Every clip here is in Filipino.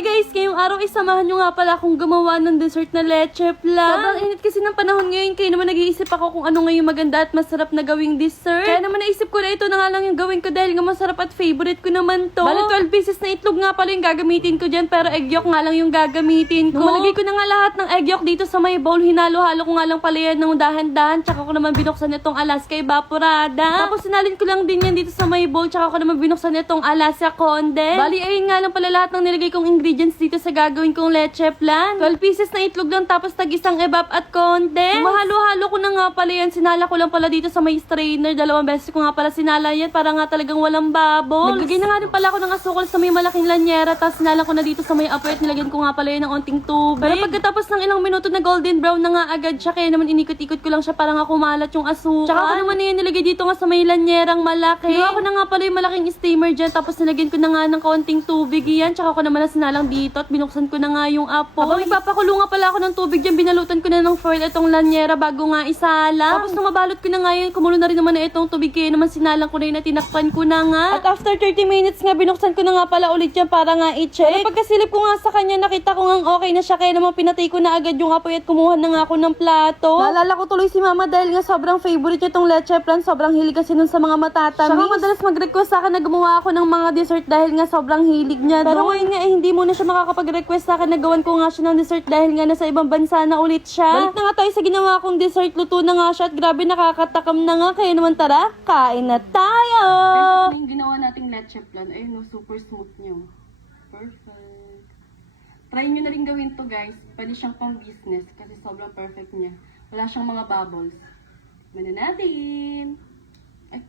Hi guys! Ngayong araw isamahan nyo nga pala akong gumawa ng dessert na leche flan. Sobrang init kasi ng panahon ngayon, kaya naman nag-iisip ako kung ano ngayon maganda at masarap na gawing dessert. Kaya naman naisip ko na ito na nga lang yung gawin ko dahil nga masarap at favorite ko naman to. Bali 12 pieces na itlog nga pala yung gagamitin ko dyan, pero egg yolk nga lang yung gagamitin ko. Nung malagay ko na nga lahat ng egg yolk dito sa may bowl, hinalo-halo ko nga lang pala yan ng dahan-dahan, tsaka ko naman binuksan itong Alaska Evaporada. Tapos sinalin ko lang din yan dito sa may bowl, tsaka ko naman binuksan itong Alaska Condensed. Bali ayun nga lang pala lahat ng nilagay kong ingredients dito sa gagawin kong leche flan. 12 pieces na itlog lang, tapos tag-isang evap at condensed. Mahalo-halo ko na nga pala yan. Sinala ko lang pala dito sa may strainer. 2 beses ko nga pala sinala yan para nga talagang walang bubbles. Naglagay na nga rin pala ako ng asukal sa may malaking lanyera, tapos sinala ko na dito sa may apoy at nilagyan ko nga pala yan ng onting tubig. Pero pagkatapos ng ilang minuto na golden brown na nga agad siya, kaya naman inikot-ikot ko lang siya para nga kumalat yung asukal. Tsaka ko naman yan nilagay dito nga sa may lanyerang malaki. Ginawa ko na nga pala yung malaking steamer dyan, tapos nilagyan ko na nga ng konting tubig yan. Tsaka ko naman na sinalang dito at binuksan ko na nga yung apoy. Habang nagpapakulo nga pala ako ng tubig dyan, binalutan ko na ng foil itong lanyera bago nga isala. Tapos nung mabalot ko na nga yun, kumulo na rin naman na itong tubig, kaya naman sinalang ko na yun at tinakpan ko na nga. At after 30 minutes nga, binuksan ko na nga pala ulit yan para nga i-check. Pero pagkasilip ko nga sa kanya, nakita ko nga okay na siya, kaya naman pinatay ko na agad yung apoy at kumuha na nga ako ng plato. Naalala ko tuloy si mama dahil nga sobrang favorite niya itong leche flan, sobrang hilig kasi nun sa mga matatamis. Siya madalas mag-request sa akin na gumawa ako ng mga dessert dahil nga sobrang hilig niya. Pero ngayon nga hindi muna siya makakapag-request sa akin na gawan ko nga siya ng dessert dahil nga nasa ibang bansa na ulit siya. Balik na nga tayo sa ginawa kong dessert, luto na nga siya at grabe nakakatakam na nga, kaya naman tara, kain na tayo! Perfect na yung ginawa nating leche flan. Ayun no, super smooth niyo. Perfect. Try nyo na rin gawin to guys. Pwede siyang pang business kasi sobrang perfect niya. Wala siyang mga bubbles. Mana natin. Ay.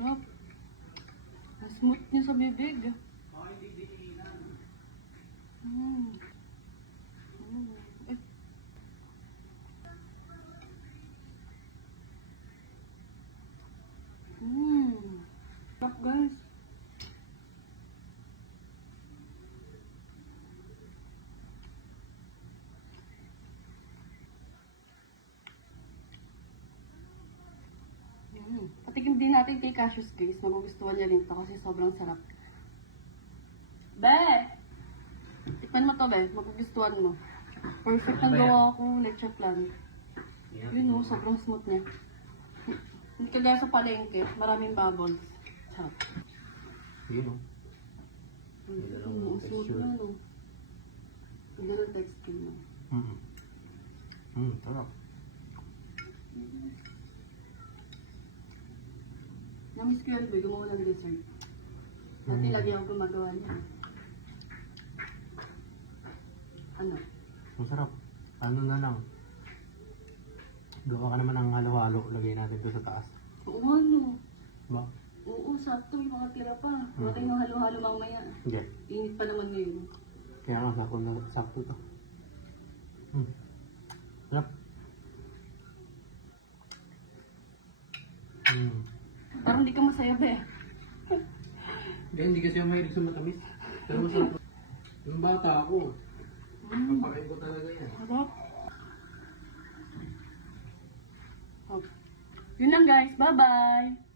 Sarap. Smooth niya sa bibig. Ay. Sarap guys. Patikim din natin kay Cassius guys. Magugustuhan niya rin to kasi sobrang sarap. Be! Tikman mo to be. Magugustuhan mo. Perfect ang gawa ko leche flan. Yun o, sobrang smooth niya. Hindi kagaya sa palengke. Maraming bubbles. Sarap. Yun o. Smooth na no. Ganun texture mo. Sarap. Namiss ko yun, boy. Gumawa ng dessert. Dati lagi ako gumagawa niya. Ano? Masarap. Ano na lang. Gawa ka naman ng halo-halo. Lagay natin ito sa taas. Oo ano. Ba? Oo, sakto. Yung mga tira pa. Wala tayong halo-halo mamaya. Hindi. Init pa naman ngayon. Kaya nga sakto ito. Sarap. Parang hindi ka masaya ba eh. Hindi kasi yung mahilig sa matamis. Pero masarap. Yung bata ako. Papakain ko talaga yan. Sarap. Yun lang guys. Bye-bye.